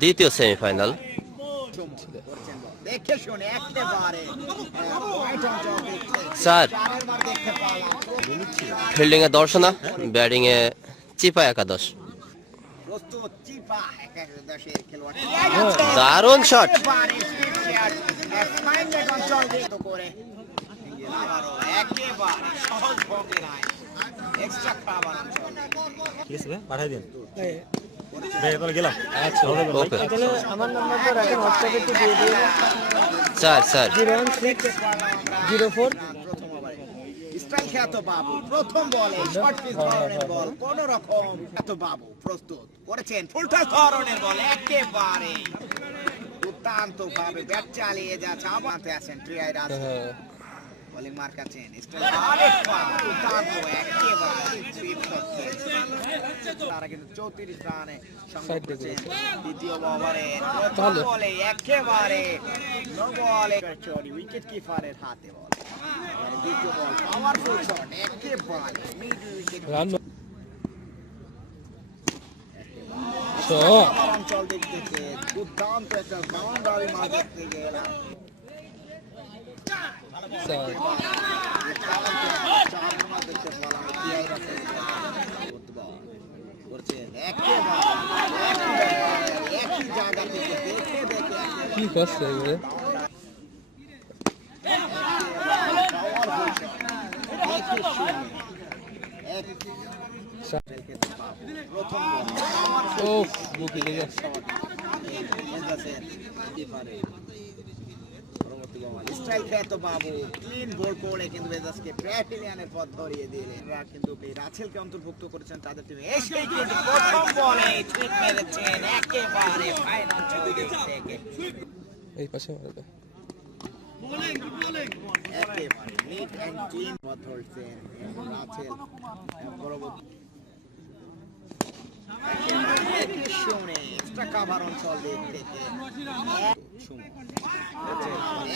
দ্বিতীয় semifinal. Sir fielding এ Darshana, batting এ চিপা একাদশ। দারুণ শট। পাঠাই দিন গেলাম। আমার নাম্বারটা রাখেন, হোয়াটসঅ্যাপে একটু দিয়ে দিন। স্যার 01604 স্ট্রাইক খ্যাত বাবু প্রথম বলে শর্ট পিচ ধরনের বল কোন রকম খ্যাত বাবু প্রস্তুত করেছেন ফুলটা ধরনের বল একেবারে দুর্দান্ত ভাবে ব্যাট চালিয়ে যাচ্ছে আমাতে আছেন ট্রিয়াই রাজ বোলিং মার্ক আছেন স্ট্রাইক আরে দুর্দান্ত একেবারে সুইপ শট তারা কিন্তু 34 রানে সংগ্রহ করেছেন দ্বিতীয় ওভারে প্রথম বলে একেবারে নো বলে চড়ি উইকেট কিপারের হাতে বল দ্বিতীয় বল পাওয়ারফুল শট একেবারে মিড উইকেট রান অঞ্চল দিক থেকে দুর্দান্ত একটা বাউন্ডারি মার দেখতে গেলাম একই জায়গা থেকে দেখে কি করছে স্ট্রাইক এত বাবু ক্লিন বোল করে কিন্তু বেজাসকে প্যাভিলিয়নের পথ ধরিয়ে দিলেন। কিন্তু রাছেলকে অন্তর্ভুক্ত করেছেন তাদের টিমে। এসে কিন্তু প্রথম বলে ঠিক মেরেছেন একেবারে ফাইনাল চৌদিক থেকে এই পাশে মারবে একেবারে নিট এন্ড ক্লিন পথ ধরছেন রাছেল। পরবর্তী শুনে এক্সট্রা কাভার অঞ্চল দিক থেকে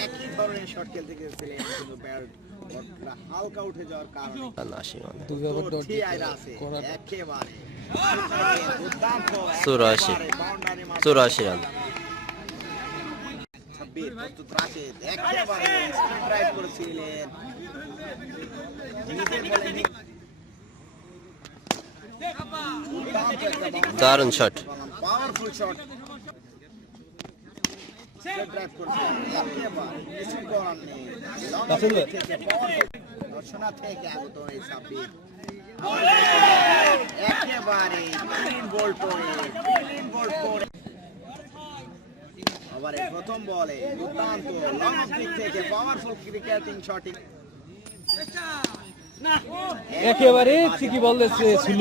একই ধরনের শট খেলতে গেছিলেন কিন্তু ব্যাট হালকা উঠে যাওয়ার কারণে একেবারে 84 রান। প্রস্তুত রাশেদ একেবারে ড্রাইভ করেছিলেন দারুণ শট। পাওয়ারফুল শট ড্রাইভ করেছিলেন একেবারে কিছু করার নেই দর্শনা থেকে আগত এই সাব্বির একেবারে ক্লিন বোল করে আবার প্রথম বলে দুর্দান্ত লং স্পিড থেকে পাওয়ারফুল ক্রিকেটিং শটিং একেবারে ঠিকই বলতেছে ছিল।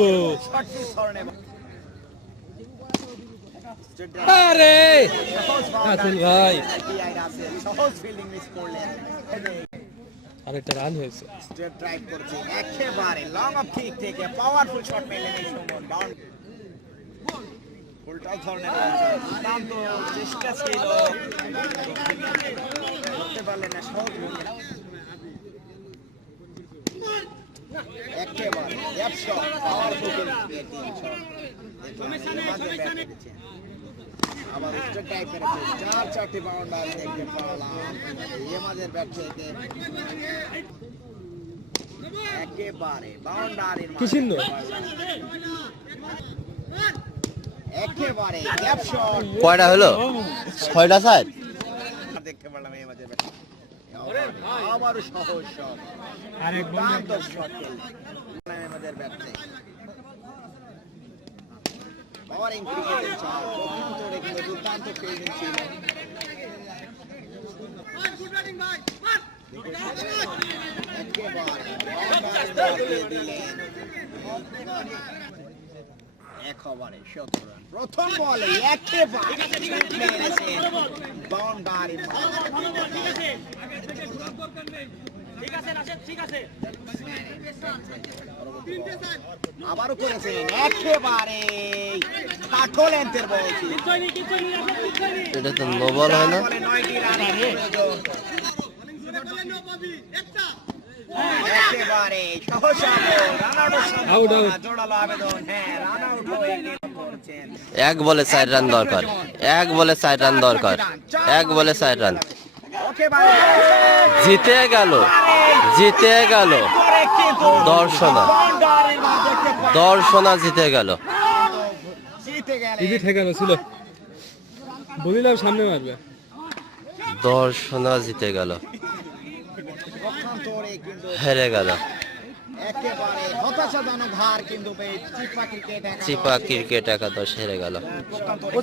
আরে রাসেল ভাই সহজ ফিল্ডিং মিস করলেন আরেকটা রান হয়েছে। স্ট্রেট ড্রাইভ করছে একেবারে লং অফ কিক থেকে পাওয়ারফুল শট মেলেন এই সময় বাউন্ড উল্টা ধরনের দুর্দান্ত চেষ্টা ছিল করতে পারলেন না সহজ একেবারে gap shot powerful cricketing shot আবার স্ট্রেট ড্রাইভ করেছে 4-4টি বাউন্ডারি দেখতে পেলাম এমাদের ব্যাট থেকে একেবারে বাউন্ডারির কি ছিল একেবারে গ্যাপ শট কয়টা হলো? 6টা স্যার দেখতে পেলাম এমাদের ব্যাট আবারও সহজ শট আরেক বন্ধ শট খেললেন এমাদের ব্যাট থেকে পাওয়ারিং ক্রিকেটের চাল কিন্তু রেখে দুর্দান্ত ফিল্ডিং ছিল একেবারে প্রথম বলে একেবারে বাউন্ডারি আবারও করেছেন একেবারে কাঠো লেন্থের বল ছিল এটা তো নো বল হয় না। 9টি রানে একেবারে সহজ রান আউট জোড়ালো আবেদন হ্যাঁ রান আউট হয়ে করেছেন। এক বলে 4 রান দরকার, এক বলে 4 রান দরকার, এক বলে 4 রান। ওকে ভাই, জিতে গেল, জিতে গেল করে কিন্তু দর্শনা, বাউন্ডারির মাঝে দেখতে পাচ্ছি। দর্শনা জিতে গেল। জিতে গেলেন। ইজি ঠেকানো ছিল, বলিলাম সামনে মারবে। দর্শনা জিতে গেল, পক্ষান্তরে কিন্তু হেরে গেল। একেবারে হতাশাজনক হার কিন্তু চিপা ক্রিকেট চিপা ক্রিকেট একাদশ হেরে গেল। পক্ষান্তরে